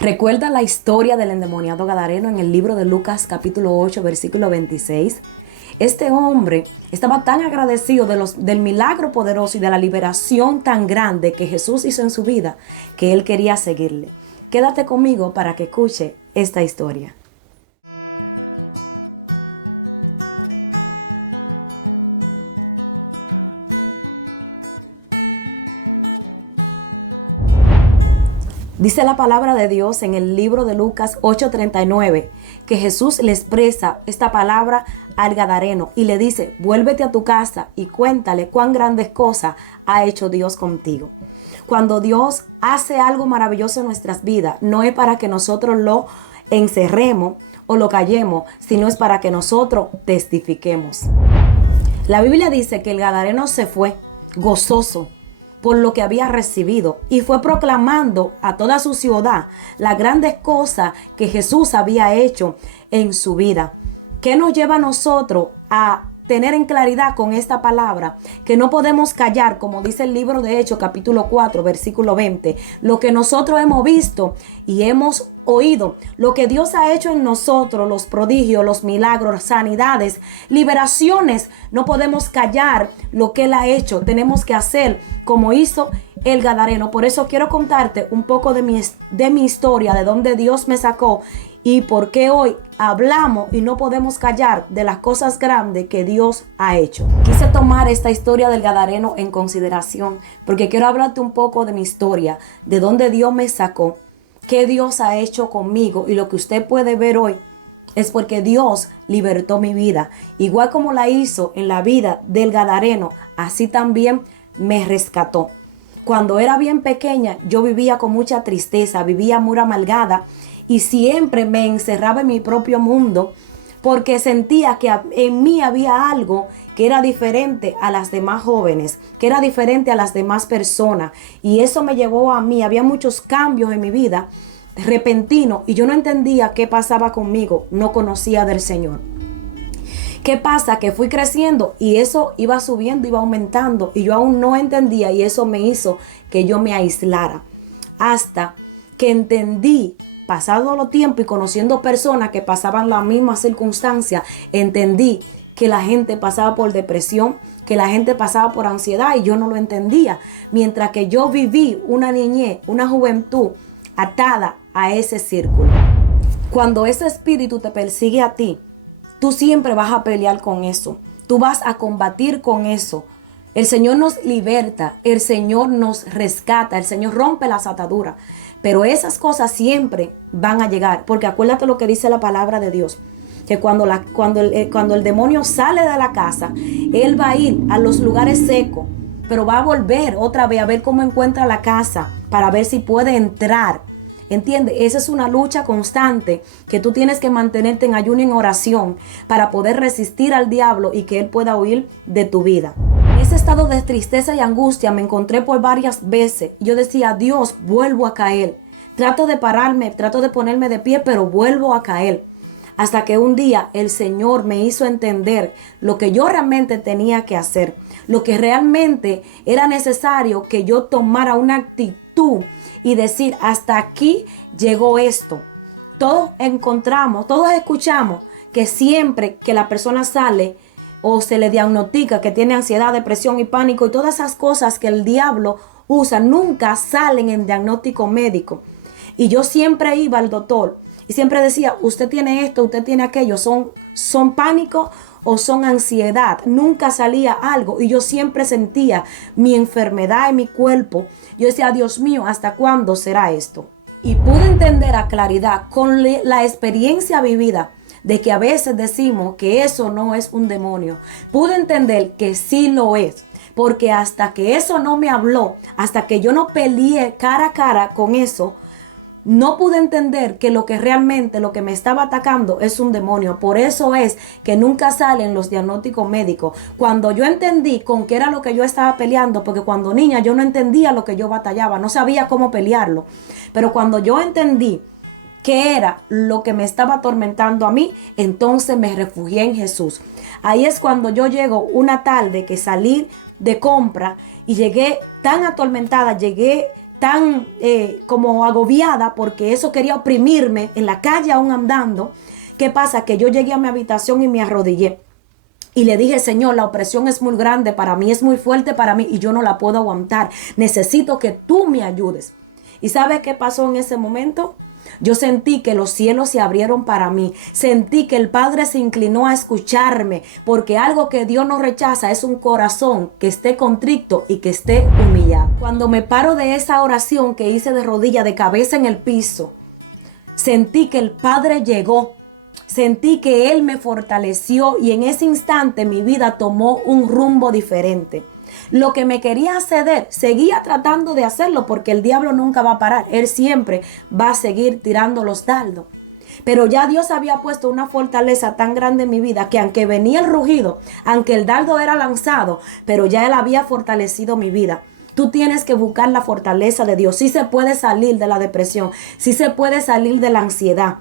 ¿Recuerda la historia del endemoniado gadareno en el libro de Lucas capítulo 8 versículo 26? Este hombre estaba tan agradecido del milagro poderoso y de la liberación tan grande que Jesús hizo en su vida que él quería seguirle. Quédate conmigo para que escuche esta historia. Dice la palabra de Dios en el libro de Lucas 8:39 que Jesús le expresa esta palabra al gadareno y le dice: vuélvete a tu casa y cuéntale cuán grandes cosas ha hecho Dios contigo. Cuando Dios hace algo maravilloso en nuestras vidas, no es para que nosotros lo encerremos o lo callemos, sino es para que nosotros testifiquemos. La Biblia dice que el gadareno se fue gozoso por lo que había recibido y fue proclamando a toda su ciudad las grandes cosas que Jesús había hecho en su vida. ¿Qué nos lleva a nosotros a tener en claridad con esta palabra? Que no podemos callar, como dice el libro de Hechos capítulo 4 versículo 20, lo que nosotros hemos visto y hemos oído, lo que Dios ha hecho en nosotros, los prodigios, los milagros, sanidades, liberaciones. No podemos callar lo que Él ha hecho, tenemos que hacer como hizo el gadareno. Por eso quiero contarte un poco de mi historia, de dónde Dios me sacó y por qué hoy hablamos y no podemos callar de las cosas grandes que Dios ha hecho. Quise tomar esta historia del gadareno en consideración porque quiero hablarte un poco de mi historia, de dónde Dios me sacó, qué Dios ha hecho conmigo, y lo que usted puede ver hoy es porque Dios libertó mi vida. Igual como la hizo en la vida del gadareno, así también me rescató. Cuando era bien pequeña, yo vivía con mucha tristeza, vivía muy amargada y siempre me encerraba en mi propio mundo porque sentía que en mí había algo que era diferente a las demás jóvenes, que era diferente a las demás personas. Y eso me llevó a mí, había muchos cambios en mi vida repentinos y yo no entendía qué pasaba conmigo, no conocía del Señor. ¿Qué pasa? Que fui creciendo y eso iba subiendo, iba aumentando y yo aún no entendía, y eso me hizo que yo me aislara. Hasta que entendí, pasado los tiempos y conociendo personas que pasaban la misma circunstancia, entendí que la gente pasaba por depresión, que la gente pasaba por ansiedad y yo no lo entendía. Mientras que yo viví una niñez, una juventud atada a ese círculo. Cuando ese espíritu te persigue a ti, tú siempre vas a pelear con eso. Tú vas a combatir con eso. El Señor nos liberta, el Señor nos rescata, el Señor rompe las ataduras. Pero esas cosas siempre van a llegar, porque acuérdate lo que dice la palabra de Dios, que cuando el demonio sale de la casa, él va a ir a los lugares secos, pero va a volver otra vez a ver cómo encuentra la casa, para ver si puede entrar. ¿Entiendes? Esa es una lucha constante que tú tienes que mantenerte en ayuno y en oración para poder resistir al diablo y que él pueda huir de tu vida. En ese estado de tristeza y angustia me encontré por varias veces. Yo decía: Dios, vuelvo a caer. Trato de pararme, trato de ponerme de pie, pero vuelvo a caer. Hasta que un día el Señor me hizo entender lo que yo realmente tenía que hacer, lo que realmente era necesario que yo tomara una actitud y decir: hasta aquí llegó esto. Todos escuchamos que siempre que la persona sale o se le diagnostica que tiene ansiedad, depresión y pánico y todas esas cosas que el diablo usa, nunca salen en diagnóstico médico. Y yo siempre iba al doctor y siempre decía: usted tiene esto, usted tiene aquello, son pánico o son ansiedad. Nunca salía algo y yo siempre sentía mi enfermedad en mi cuerpo. Yo decía: Dios mío, ¿hasta cuándo será esto? Y pude entender a claridad con la experiencia vivida de que a veces decimos que eso no es un demonio. Pude entender que sí lo es, porque hasta que eso no me habló, hasta que yo no peleé cara a cara con eso, no pude entender que lo que me estaba atacando es un demonio. Por eso es que nunca salen los diagnósticos médicos. Cuando yo entendí con qué era lo que yo estaba peleando, porque cuando niña yo no entendía lo que yo batallaba, no sabía cómo pelearlo. Pero cuando yo entendí qué era lo que me estaba atormentando a mí, entonces me refugié en Jesús. Ahí es cuando yo llego una tarde que salí de compra y llegué tan atormentada, llegué tan como agobiada porque eso quería oprimirme en la calle aún andando. ¿Qué pasa? Que yo llegué a mi habitación y me arrodillé. Y le dije, Señor, la opresión es muy grande para mí, es muy fuerte para mí y yo no la puedo aguantar. Necesito que tú me ayudes. ¿Y sabes qué pasó en ese momento? Yo sentí que los cielos se abrieron para mí. Sentí que el Padre se inclinó a escucharme, porque algo que Dios no rechaza es un corazón que esté contrito y que esté humillado. Cuando me paro de esa oración que hice de rodilla, de cabeza en el piso, sentí que el Padre llegó. Sentí que Él me fortaleció y en ese instante mi vida tomó un rumbo diferente. Lo que me quería ceder, seguía tratando de hacerlo porque el diablo nunca va a parar. Él siempre va a seguir tirando los dardos. Pero ya Dios había puesto una fortaleza tan grande en mi vida que aunque venía el rugido, aunque el dardo era lanzado, pero ya Él había fortalecido mi vida. Tú tienes que buscar la fortaleza de Dios. Sí se puede salir de la depresión, sí se puede salir de la ansiedad.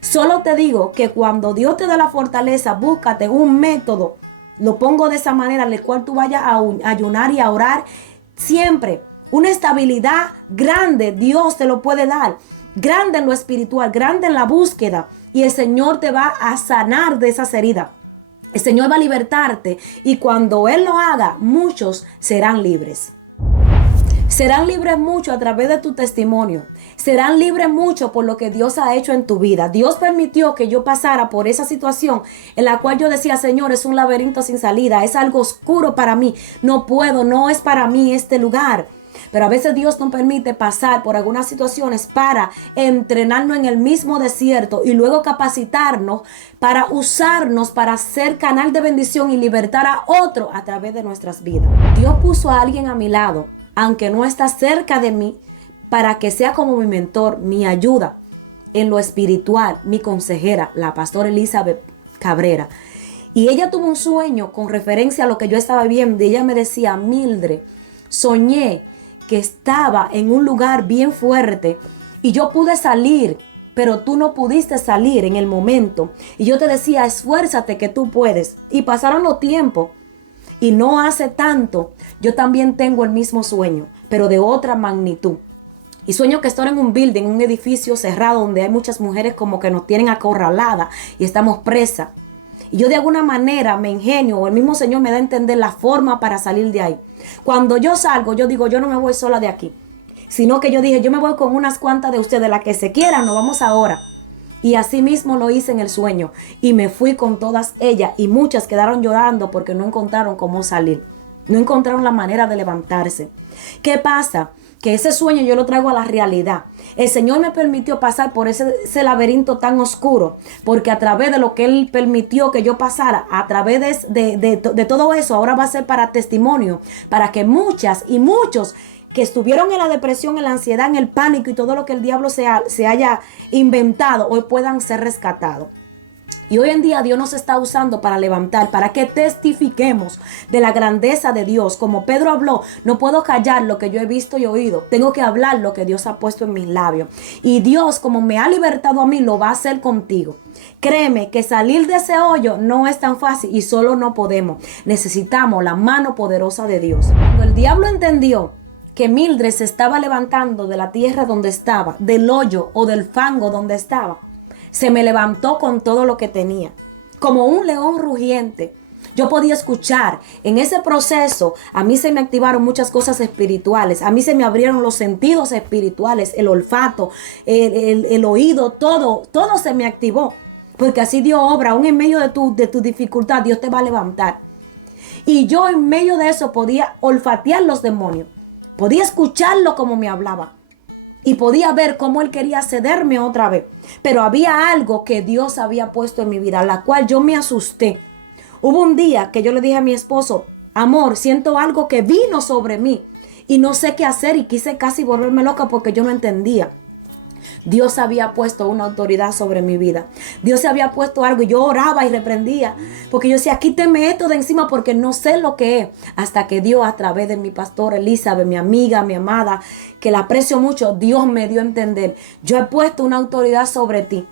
Solo te digo que cuando Dios te da la fortaleza, búscate un método, lo pongo de esa manera, en el cual tú vayas a ayunar y a orar siempre. Una estabilidad grande Dios te lo puede dar, grande en lo espiritual, grande en la búsqueda. Y el Señor te va a sanar de esas heridas. El Señor va a libertarte y cuando Él lo haga, muchos serán libres. Serán libres mucho a través de tu testimonio. Serán libres mucho por lo que Dios ha hecho en tu vida. Dios permitió que yo pasara por esa situación en la cual yo decía, Señor, es un laberinto sin salida. Es algo oscuro para mí. No puedo, no es para mí este lugar. Pero a veces Dios nos permite pasar por algunas situaciones para entrenarnos en el mismo desierto y luego capacitarnos para usarnos para ser canal de bendición y libertar a otro a través de nuestras vidas. Dios puso a alguien a mi lado, aunque no está cerca de mí, para que sea como mi mentor, mi ayuda en lo espiritual, mi consejera, la pastora Elizabeth Cabrera. Y ella tuvo un sueño con referencia a lo que yo estaba viendo. Y ella me decía, Mildred, soñé que estaba en un lugar bien fuerte y yo pude salir, pero tú no pudiste salir en el momento. Y yo te decía, esfuérzate que tú puedes. Y pasaron los tiempos. Y no hace tanto, yo también tengo el mismo sueño, pero de otra magnitud. Y sueño que estoy en un building, un edificio cerrado donde hay muchas mujeres como que nos tienen acorraladas y estamos presas. Y yo de alguna manera me ingenio, o el mismo Señor me da a entender la forma para salir de ahí. Cuando yo salgo, yo digo, yo no me voy sola de aquí. Sino que yo dije, yo me voy con unas cuantas de ustedes, las que se quieran, nos vamos ahora. Y así mismo lo hice en el sueño. Y me fui con todas ellas. Y muchas quedaron llorando porque no encontraron cómo salir. No encontraron la manera de levantarse. ¿Qué pasa? Que ese sueño yo lo traigo a la realidad. El Señor me permitió pasar por ese laberinto tan oscuro. Porque a través de lo que Él permitió que yo pasara, a través de todo eso, ahora va a ser para testimonio. Para que muchas y muchos que estuvieron en la depresión, en la ansiedad, en el pánico y todo lo que el diablo se haya inventado, hoy puedan ser rescatados. Y hoy en día Dios nos está usando para levantar, para que testifiquemos de la grandeza de Dios. Como Pedro habló, no puedo callar lo que yo he visto y oído. Tengo que hablar lo que Dios ha puesto en mis labios. Y Dios, como me ha libertado a mí, lo va a hacer contigo. Créeme que salir de ese hoyo no es tan fácil y solo no podemos. Necesitamos la mano poderosa de Dios. Cuando el diablo entendió que Mildred se estaba levantando de la tierra donde estaba, del hoyo o del fango donde estaba, se me levantó con todo lo que tenía, como un león rugiente. Yo podía escuchar. En ese proceso a mí se me activaron muchas cosas espirituales, a mí se me abrieron los sentidos espirituales, el olfato, el oído, todo se me activó, porque así Dios obra. Aún en medio de tu dificultad, Dios te va a levantar. Y yo en medio de eso podía olfatear los demonios. Podía escucharlo como me hablaba. Y podía ver cómo Él quería cederme otra vez. Pero había algo que Dios había puesto en mi vida, la cual yo me asusté. Hubo un día que yo le dije a mi esposo, amor, siento algo que vino sobre mí. Y no sé qué hacer y quise casi volverme loca porque yo no entendía. Dios había puesto una autoridad sobre mi vida. Dios se había puesto algo y yo oraba y reprendía. Porque yo decía, quíteme esto de encima porque no sé lo que es. Hasta que Dios, a través de mi pastora Elizabeth, mi amiga, mi amada, que la aprecio mucho, Dios me dio a entender. Yo he puesto una autoridad sobre ti.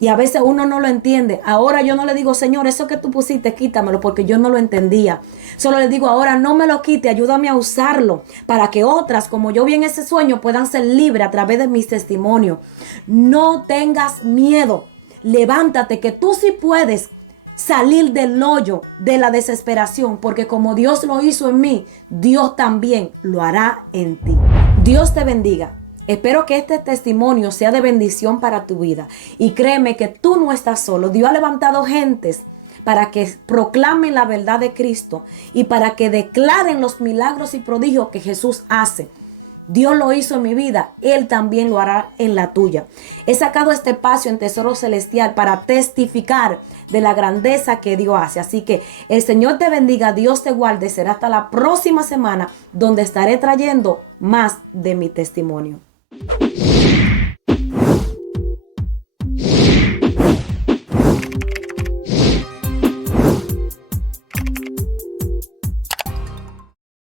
Y a veces uno no lo entiende. Ahora yo no le digo, Señor, eso que tú pusiste, quítamelo, porque yo no lo entendía. Solo le digo, ahora no me lo quite, ayúdame a usarlo para que otras, como yo vi en ese sueño, puedan ser libres a través de mis testimonios. No tengas miedo. Levántate, que tú sí puedes salir del hoyo de la desesperación, porque como Dios lo hizo en mí, Dios también lo hará en ti. Dios te bendiga. Espero que este testimonio sea de bendición para tu vida. Y créeme que tú no estás solo. Dios ha levantado gentes para que proclamen la verdad de Cristo y para que declaren los milagros y prodigios que Jesús hace. Dios lo hizo en mi vida, Él también lo hará en la tuya. He sacado este espacio en Tesoro Celestial para testificar de la grandeza que Dios hace. Así que el Señor te bendiga, Dios te guarde. Será hasta la próxima semana donde estaré trayendo más de mi testimonio.